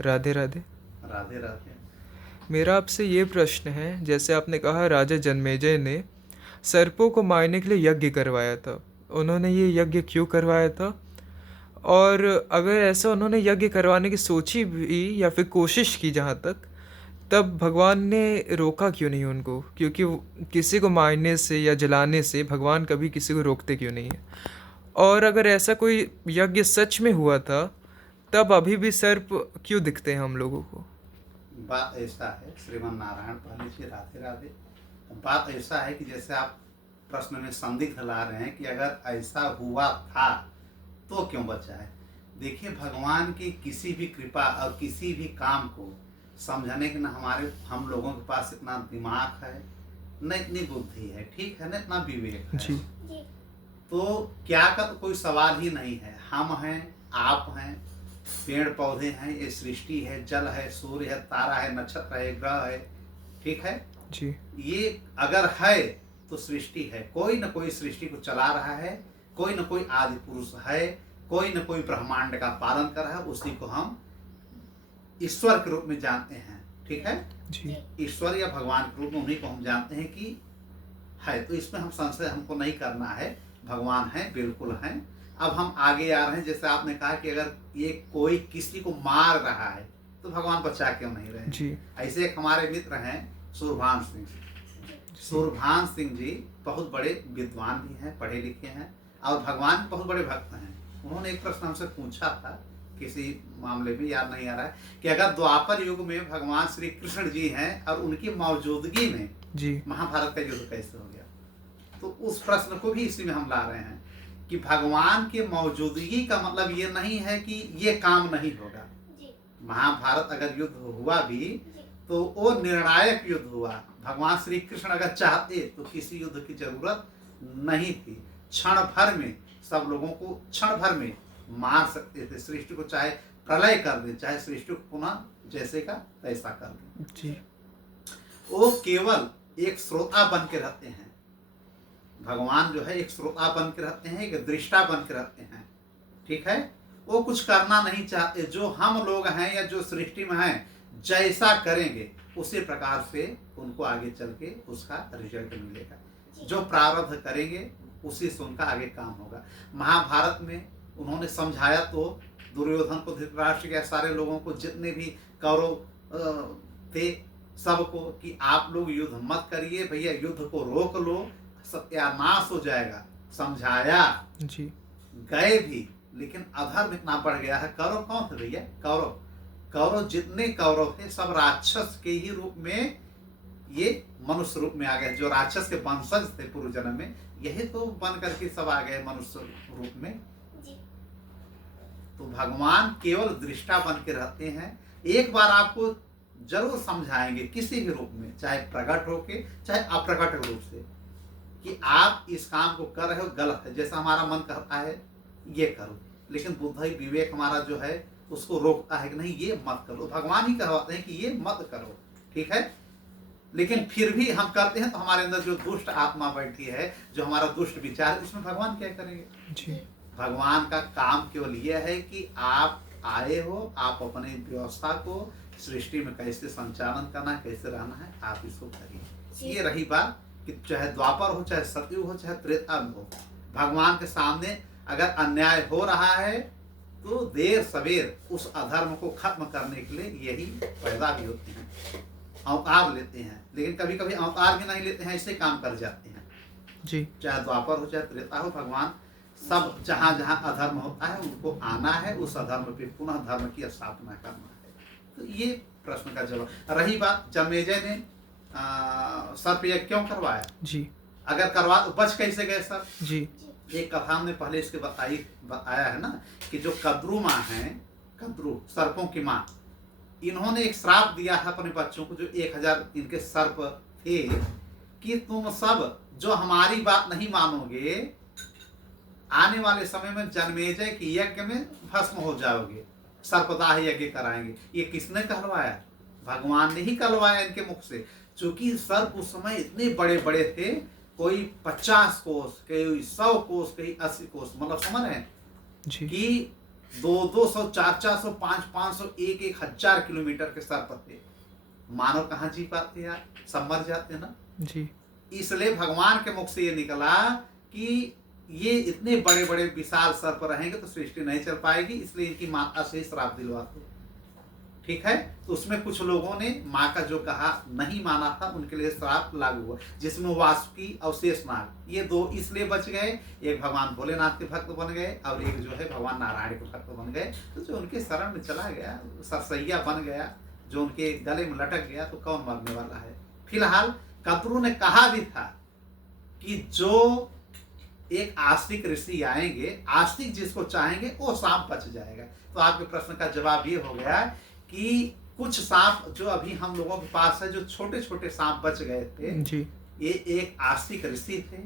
राधे राधे। राधे राधे। मेरा आपसे ये प्रश्न है, जैसे आपने कहा राजा जन्मेजय ने सर्पों को मारने के लिए यज्ञ करवाया था, उन्होंने ये यज्ञ क्यों करवाया था? और अगर ऐसा उन्होंने यज्ञ करवाने की सोची भी या फिर कोशिश की जहाँ तक, तब भगवान ने रोका क्यों नहीं उनको? क्योंकि किसी को मारने से या जलाने से भगवान कभी किसी को रोकते क्यों नहीं है? और अगर ऐसा कोई यज्ञ सच में हुआ था, तब अभी भी सर्प क्यों दिखते हैं हम लोगों को? बात ऐसा है, श्रीमन नारायण पहले से राधे राधे। बात ऐसा है कि जैसे आप प्रश्न में संदिग्ध ला रहे हैं कि अगर ऐसा हुआ था तो क्यों बचा है। देखिए, भगवान की किसी भी कृपा और किसी भी काम को समझने के न हम लोगों के पास इतना दिमाग है, न इतनी बुद्धि है, ठीक है, न इतना विवेक है। जी। तो क्या का तो कोई सवाल ही नहीं है। हम हैं, आप हैं, पेड़ पौधे हैं, ये सृष्टि है, जल है, सूर्य है, तारा है, नक्षत्र है, ग्रह है, ठीक है। जी। ये अगर है तो सृष्टि है, कोई न कोई सृष्टि को चला रहा है, कोई न कोई आदि पुरुष है, कोई न कोई ब्रह्मांड का पालन कर रहा है, उसी को हम ईश्वर के रूप में जानते हैं, ठीक है। जी। ईश्वर या भगवान के रूप में उन्हीं को हम जानते हैं कि है। तो इसमें हम संशय हमको नहीं करना है, भगवान है, बिल्कुल हैं। अब हम आगे आ रहे हैं, जैसे आपने कहा कि अगर ये कोई किसी को मार रहा है तो भगवान बचा क्यों नहीं रहे। जी। ऐसे एक हमारे मित्र हैं सूरभान सिंह। सूरभान सिंह जी बहुत बड़े विद्वान भी हैं, पढ़े लिखे हैं और भगवान के बहुत बड़े भक्त हैं। उन्होंने एक प्रश्न हमसे पूछा था, किसी मामले में याद नहीं आ रहा है, कि अगर द्वापर युग में भगवान श्री कृष्ण जी हैं और उनकी मौजूदगी में जी। महाभारत का युद्ध कैसे हो गया। तो उस प्रश्न को भी इसी में हम ला रहे हैं कि भगवान के मौजूदगी का मतलब ये नहीं है कि ये काम नहीं होगा। महाभारत अगर युद्ध हुआ भी तो वो निर्णायक युद्ध हुआ। भगवान श्री कृष्ण अगर चाहते तो किसी युद्ध की जरूरत नहीं थी। क्षण भर में सब लोगों को क्षण भर में मार सकते थे। सृष्टि को चाहे प्रलय कर दे, चाहे सृष्टि को पुनः जैसे का तैसा कर दे। जी। वो केवल एक श्रोता बन के रहते हैं। भगवान जो है एक श्रोता बन के रहते हैं, एक दृष्टा बन के रहते हैं, ठीक है। वो कुछ करना नहीं चाहते। जो हम लोग हैं या जो सृष्टि में हैं, जैसा करेंगे उसी प्रकार से उनको आगे चल के उसका रिजल्ट मिलेगा। जो प्रारब्ध करेंगे उसी से उनका आगे काम होगा। महाभारत में उन्होंने समझाया तो दुर्योधन को, धृतराष्ट्र के सारे लोगों को, जितने भी कौरव थे सबको, कि आप लोग युद्ध मत करिए भैया, युद्ध को रोक लो, सत्यानाश हो जाएगा। समझाया, जी। गए भी, लेकिन अधर्म इतना बढ़ गया है। कौरव कौन थे भैया? कौरव कौरव जितने कौरव थे सब राक्षस के ही रूप में ये मनुष्य रूप में आ गए। जो राक्षस के वंशज थे पूर्व जन्म में, यही तो बन करके सब आ गए मनुष्य रूप में। तो भगवान केवल दृष्टा बन के रहते हैं। एक बार आपको जरूर समझाएंगे किसी भी रूप में, चाहे प्रकट होके चाहे अप्रकट रूप से, कि आप इस काम को कर रहे हो गलत है। जैसा हमारा मन कहता है ये करो, लेकिन बुद्धि विवेक हमारा जो है उसको रोकता है कि नहीं ये मत करो। भगवान ही कहवाते हैं कि ये मत करो, ठीक है। लेकिन फिर भी हम करते हैं तो हमारे अंदर जो दुष्ट आत्मा बैठी है, जो हमारा दुष्ट विचार, उसमें भगवान क्या करेंगे। जी। भगवान का काम केवल यह है कि आप आए हो, आप अपने व्यवस्था को सृष्टि में कैसे संचालन करना है, कैसे रहना है, आप इसको करिए। ये रही बात कि चाहे द्वापर हो, चाहे सतयुग हो, चाहे त्रेता में हो, भगवान के सामने अगर अन्याय हो रहा है तो देर सवेर उस अधर्म को खत्म करने के लिए यही पैदा भी होते हैं, अवतार लेते हैं। लेकिन कभी कभी अवतार भी नहीं लेते हैं, ऐसे काम कर जाते हैं। जी। चाहे द्वापर हो चाहे त्रेता हो, भगवान सब जहाँ जहाँ अधर्म होता है उनको आना है, उस अधर्म पे पुनः धर्म की स्थापना करना है। तो ये प्रश्न का जवाब। रही बात जन्मेजय ने सर्प यज्ञ क्यों करवाया, जी। अगर करवा तो बच कैसे गए सर। जी। एक कथा हमने पहले इसके बताया है ना, कि जो कद्रू माँ है, कद्रू सर्पों की माँ, इन्होंने एक श्राप दिया है अपने बच्चों को, जो 1000 इनके सर्प थे, कि तुम सब जो हमारी बात नहीं मानोगे, आने वाले समय में जन्मेजय के यज्ञ में भस्म हो जाओगे, सर्पदाह यज्ञ कराएंगे। ये किसने कहलवाया? भगवान ने ही कहलवाया इनके मुख से। चूंकि सर्प उस समय इतने बड़े बड़े थे, कोई 50 कोस, कोई 100 कोस, कोई 80 कोस, मतलब समझ रहे हैं कि 200, 400, 500, 1,000 किलोमीटर के सर पर थे। मानव कहाँ जी पाते यार, सब मर जाते ना। जी। इसलिए भगवान के मुख से ये निकला कि ये इतने बड़े बड़े विशाल सर पर रहेंगे तो सृष्टि नहीं चल पाएगी, इसलिए इनकी माता से श्राप दिलवाते। ठीक है, तो उसमें कुछ लोगों ने माँ का जो कहा नहीं माना था, उनके लिए श्राप लागू हुआ, जिसमें वासुकी और शेषनाग ये दो इसलिए बच गए। एक भगवान भोलेनाथ के भक्त बन गए और एक जो है भगवान नारायण के भक्त बन गए। तो जो उनके शरण में चला गया, सरसैया बन गया, जो उनके गले में लटक गया, तो कौन मरने वाला है। फिलहाल कद्रू ने कहा भी था कि जो एक आस्तिक ऋषि आएंगे, आस्तिक जिसको चाहेंगे वो सांप बच जाएगा। तो आपके प्रश्न का जवाब ये हो गया कि कुछ सांप जो अभी हम लोगों के पास है, जो छोटे छोटे सांप बच गए थे जी। ये एक आस्तिक ऋषि थे।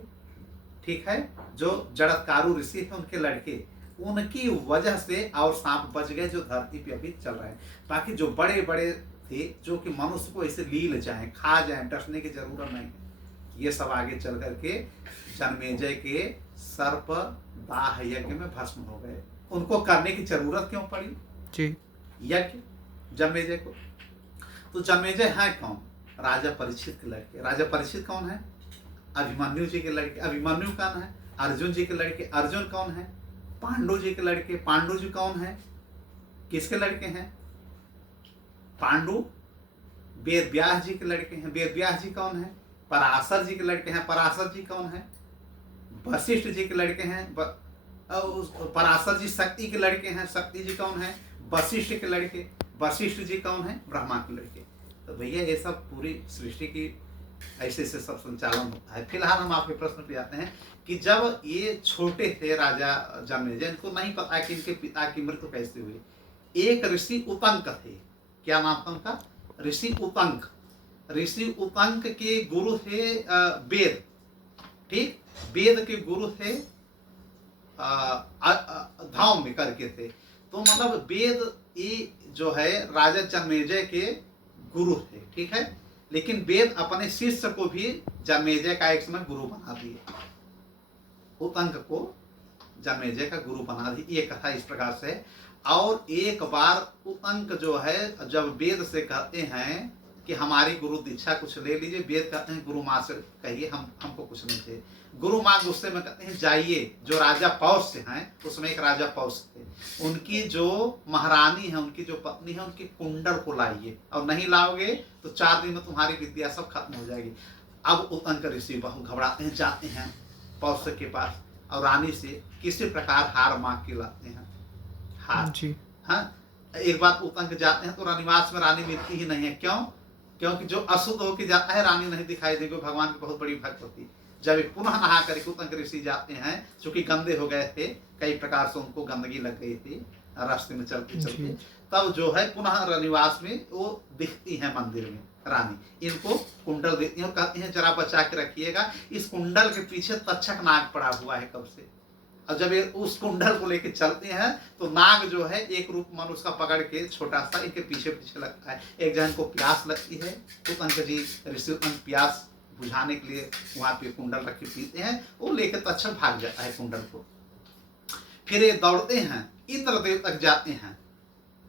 ठीक है, जो जड़त्कारु ऋषि थे, उनके लड़के, उनकी वजह से और सांप बच गए जो धरती पे अभी चल रहे हैं। बाकी जो बड़े बड़े थे, जो कि मनुष्य को ऐसे लील जाए, खा जाए, डसने की जरूरत नहीं है, ये सब आगे चल करके जन्मेजय के सर्प दाह यज्ञ में भस्म हो गए। उनको करने की जरूरत क्यों पड़ी जी। यज्ञ जन्मेजय को? तो जन्मेजय है कौन? राजा परीक्षित के लड़के। राजा परीक्षित कौन है? अभिमन्यु जी के लड़के। अभिमन्यु कौन है? अर्जुन जी के लड़के। अर्जुन कौन है? पांडु जी के लड़के। पांडु जी कौन है? किसके लड़के हैं? पांडु वेद व्यास जी के लड़के हैं। वेद व्यास जी कौन है? पराशर जी के लड़के हैं। पराशर जी कौन है? वशिष्ठ जी के लड़के हैं। पराशर जी शक्ति के लड़के हैं। शक्ति जी कौन है? वशिष्ठ के लड़के। वशिष्ठ जी कौन है? ब्रह्मा के लड़के। तो भैया ये सब पूरी सृष्टि की ऐसे से सब संचालन होता है। फिलहाल हम आपके प्रश्न पे आते हैं कि जब ये छोटे थे राजा जन्मेजय, इनको नहीं पता कि इनके पिता की मृत्यु कैसे हुई। एक ऋषि उतंक थे। क्या नाम था उनका? ऋषि उतंक। ऋषि उतंक के गुरु थे वेद। ठीक, वेद के गुरु थे धौम्य करके थे। तो मतलब वेद ये जो है राजा जन्मेजय के गुरु थे। ठीक है, लेकिन वेद अपने शिष्य को भी जन्मेजय का एक समय गुरु बना दिए। उतंक को जन्मेजय का गुरु बना दी। ये कथा इस प्रकार से। और एक बार उतंक जो है जब वेद से कहते हैं कि हमारी गुरु दीक्षा कुछ ले लीजिए, वेद कहते हैं गुरु माँ से कहिए हमको कुछ नहीं चाहिए। गुरु माँ गुस्से में कहते हैं जाइए। जो राजा पौष से हैं, उसमें एक राजा पौष थे, उनकी जो महारानी है, उनकी जो पत्नी है, उनकी कुंडल को लाइए, और नहीं लाओगे तो 4 दिन में तुम्हारी विद्या सब खत्म हो जाएगी। अब उतंक ऋषि बहुत घबराते हैं, जाते हैं पौष के पास और रानी से किसी प्रकार हार मांग के लाते हैं। हार जी। हाँ, एक बार उतंक जाते हैं तो रानीवास में रानी मिलती ही नहीं है। क्यों? क्योंकि जो अशुद्ध होकर जाता है रानी नहीं दिखाई देगी। भगवान की बहुत बड़ी भक्त होती। जब एक पुनः नहा करके उतंक ऋषि जाते हैं, चूंकि गंदे हो गए थे, कई प्रकार से उनको गंदगी लग गई थी रास्ते में चलते चलते, तब जो है पुनः रानीवास में वो दिखती है मंदिर में रानी। इनको कुंडल देती है और कहती हैं जरा बचा के रखिएगा, इस कुंडल के पीछे तक्षक नाग पड़ा हुआ है कब से। और जब ये उस कुंडल को लेके चलते हैं तो नाग जो है एक रूप मनुष्य का पकड़ के छोटा सा इनके पीछे पीछे लगता है। एक जन को प्यास लगती है, उतंक जी ऋषि उतंक प्यास बुझाने के लिए वहां पे कुंडल रख के पीते हैं, वो लेकर तक्षक भाग जाता है कुंडल को। फिर ये दौड़ते हैं, इंद्रदेव तक जाते हैं।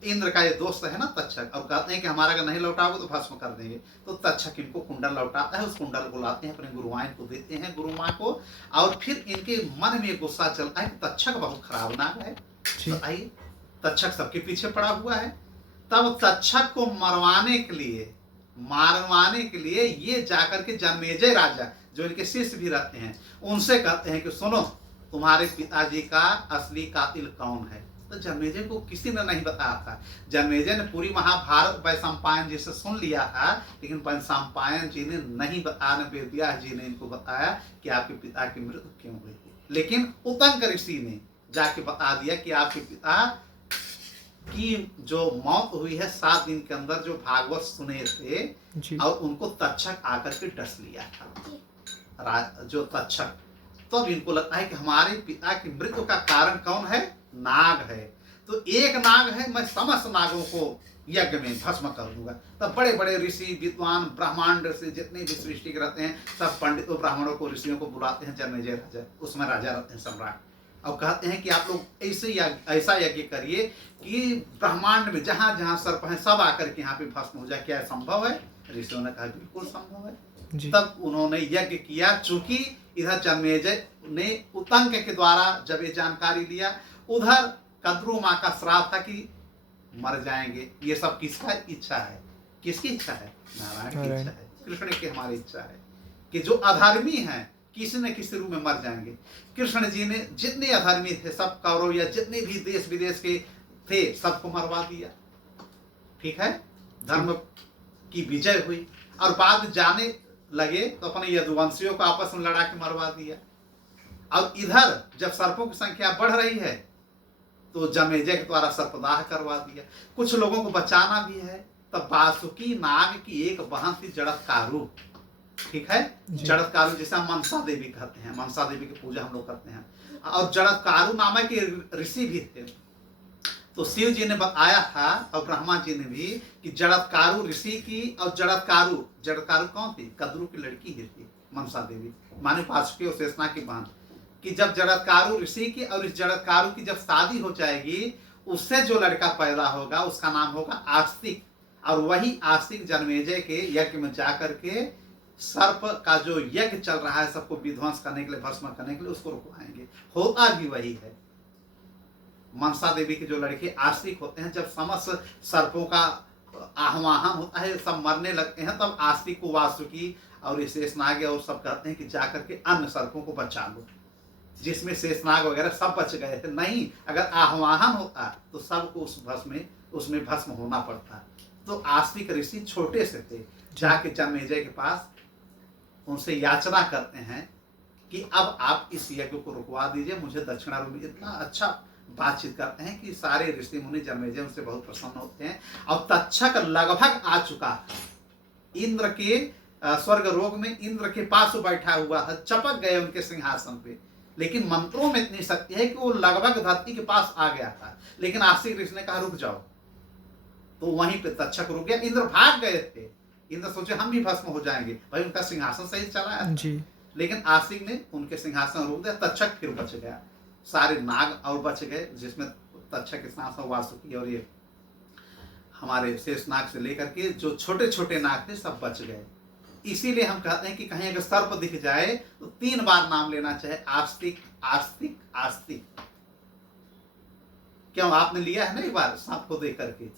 इंद्र का ये दोस्त है ना तक्षक, और कहते हैं कि हमारा अगर नहीं लौटाओगे तो भस्म कर देंगे। तो तक्षक इनको कुंडल लौटाता है। उस कुंडल को लाते हैं, अपने गुरुआइन को देते हैं, गुरु माँ को। और फिर इनके मन में गुस्सा चलता है कि तक्षक बहुत खराब नाग है, बताइए, तक्षक सबके पीछे पड़ा हुआ है। तब तक्षक को मारवाने के लिए ये जाकर के जन्मेजय राजा, जो इनके शिष्य भी रहते हैं, उनसे कहते हैं कि सुनो, तुम्हारे पिताजी का असली कातिल कौन है। तो जन्मेजय को किसी ने नहीं बताया था। जन्मेजय ने पूरी महाभारत वैशंपायन जी से सुन लिया था, लेकिन वैशंपायन जी ने नहीं बताया, न वेदव्यास जी ने इनको बताया कि आपके पिता की मृत्यु क्यों हुई थी। लेकिन उतंक ऋषि ने जाके बता दिया कि आपके पिता की जो मौत हुई है 7 दिन के अंदर, जो भागवत सुने थे, और उनको तक्षक आकर के डस लिया था जो तक्षक। तो इनको लगता है कि हमारे पिता की मृत्यु का कारण कौन है? नाग है। तो एक नाग है, मैं समस्त नागों को यज्ञ में भस्म कर दूंगा। तब बड़े बड़े ऋषि विद्वान ब्रह्मांड से जितने भी सृष्टि के रहते हैं, सब पंडितों ब्राह्मणों को ऋषियों को बुलाते हैं जन्मेजय राजा। उसमें राजा रहते हैं सम्राट। और कहते हैं कि आप लोग ऐसा यज्ञ करिए कि ब्रह्मांड में जहां जहां सर्प हैं सब आकर के यहाँ पे भस्म हो जाए। क्या संभव है? ऋषियों ने कहा बिल्कुल संभव है। जी। तब उन्होंने यज्ञ किया। चूंकि इधर जन्मेजय ने उतंक के द्वारा जब ये जानकारी लिया, उधर कद्रू माँ का श्राप था कि मर जाएंगे। ये सब किसका इच्छा है? किसकी इच्छा है? नारायण की नारायण। इच्छा है, कृष्ण की हमारी इच्छा है कि जो अधर्मी हैं किसी न किसी रूप में मर जाएंगे। कृष्ण जी ने जितने अधर्मी थे सब कौरव या जितने भी देश विदेश के थे सबको मरवा दिया। ठीक है, धर्म की विजय हुई। और बाद में जाने लगे तो अपने यदुवंशियों को आपस में लड़ा के मरवा दिया। अब इधर जब सर्पों की संख्या बढ़ रही है तो जमेजय के द्वारा सर्पदाह करवा दिया। कुछ लोगों को बचाना भी है। तब वासुकी नाग की एक बहन थी जड़त्कारु। ठीक है, जी। जड़त्कारु जिसे हम मनसा देवी कहते हैं, मनसा देवी की पूजा हम लोग करते हैं। और जड़त्कारु नामक ऋषि भी थे। तो शिव जी ने बताया था और ब्रह्मा जी ने भी कि जड़त्कारु ऋषि की, और जड़त्कारु कौन थी? कद्रू की लड़की ही थी मनसा देवी, माने वासुकी और शेषनाग की बहन। कि जब जड़त्कारु ऋषि की और इस जड़त्कारु की जब शादी हो जाएगी, उससे जो लड़का पैदा होगा उसका नाम होगा आस्तिक। और वही आस्तिक जन्मेजय के यज्ञ में जाकर के सर्प का जो यज्ञ चल रहा है सबको विध्वंस करने के लिए, भस्म करने के लिए, उसको रुकवाएंगे। होता भी वही है। मनसा देवी के जो लड़के आस्तिक होते हैं, जब समस्त सर्पों का आह्वान होता है, सब मरने लगते हैं, तब आस्तिक को वासुकी और शेषनाग और सब कहते हैं कि जाकर के अन्य सर्पों को बचा लो, जिसमें शेषनाग वगैरह सब बच गए थे। नहीं, अगर आह्वान होता तो सबको उसमें भस्म होना पड़ता। तो आस्तिक ऋषि छोटे से थे, जाके जन्मेजय के पास उनसे याचना करते हैं कि अब आप इस यज्ञ को रुकवा दीजिए, मुझे दक्षिणा रूप में। इतना अच्छा बातचीत करते हैं कि सारे ऋषि मुनि जन्मेजय उनसे बहुत प्रसन्न होते हैं। और तक्षक लगभग आ चुका है, इंद्र के स्वर्ग रोग में इंद्र के पास बैठा हुआ था, चपक गए उनके सिंहासन पे। लेकिन मंत्रों में इतनी शक्ति है कि वो लगभग धरती के पास आ गया था। लेकिन आस्तिक ऋषि ने कहा रुक जाओ, तो वहीं पे तक्षक रुक गया। इंद्र भाग गए थे। इंद्र सोचे हम भी भस्म हो जाएंगे, भाई उनका सिंहासन सही चला है जी। लेकिन आस्तिक ने उनके सिंहासन रोक दिया। तक्षक फिर बच गया, सारे नाग और बच गए, जिसमें तक्षक के साथ वासुकी और ये हमारे शेषनाग से लेकर के जो छोटे छोटे नाग थे सब बच गए। इसीलिए हम कहते हैं कि कहीं अगर सर्प दिख जाए तो 3 बार नाम लेना चाहिए, आस्तिक आस्तिक आस्तिक। क्यों, आपने लिया है ना एक बार सांप को देख करके?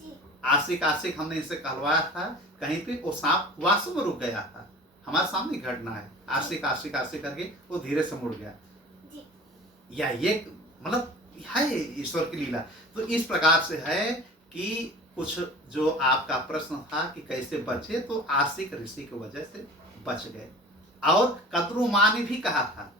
आस्तिक आस्तिक हमने इनसे कहलवाया था, कहीं पे वो सांप वास्तव में रुक गया था। हमारे सामने घटना है, आस्तिक आस्तिक आस्तिक करके वो धीरे से मुड़ गया। या ये मतलब है ईश्वर की लीला। तो इस प्रकार से है कि कुछ जो आपका प्रश्न था कि कैसे बचे, तो आस्तिक ऋषि की वजह से बच गए। और कद्रू माँ ने भी कहा था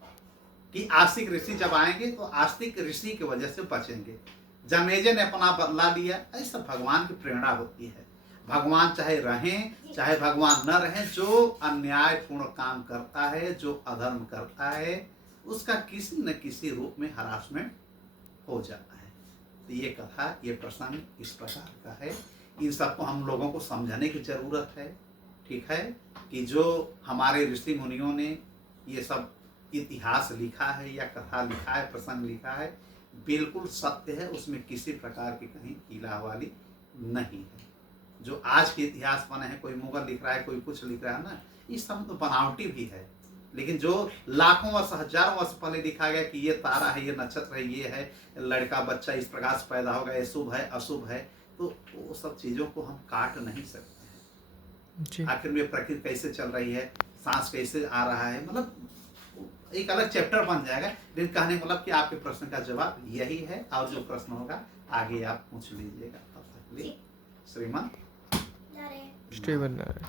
कि आस्तिक ऋषि जब आएंगे तो आस्तिक ऋषि की वजह से बचेंगे। जमेजय ने अपना बदला लिया। ऐसा भगवान की प्रेरणा होती है। भगवान चाहे रहें चाहे भगवान न रहें, जो अन्यायपूर्ण काम करता है, जो अधर्म करता है, उसका किसी न किसी रूप में हरासमेंट हो जाता है। तो ये कथा, ये प्रसंग इस प्रकार का है। इन सबको हम लोगों को समझने की जरूरत है। ठीक है, कि जो हमारे ऋषि मुनियों ने ये सब इतिहास लिखा है या कथा लिखा है, प्रसंग लिखा है, बिल्कुल सत्य है। उसमें किसी प्रकार की कहीं इलाहवाली नहीं है। जो आज के इतिहास बने हैं, कोई मुगल लिख रहा है, कोई कुछ लिख रहा है ना, ये सब तो बनावटी भी है। लेकिन जो लाखों वर्ष हजारों वर्ष पहले लिखा गया कि ये तारा है, ये नक्षत्र है, ये है, लड़का बच्चा इस प्रकार से पैदा होगा, ये शुभ है अशुभ है, तो वो सब चीज़ों को हम काट नहीं सकते हैं। आखिर में प्रकृति कैसे चल रही है, सांस कैसे आ रहा है, मतलब एक अलग चैप्टर बन जाएगा। लेकिन कहने मतलब कि आपके प्रश्न का जवाब यही है। और जो प्रश्न होगा आगे आप पूछ लीजिएगा। तब तक के लिए श्रीमन श्रीमन नारायण।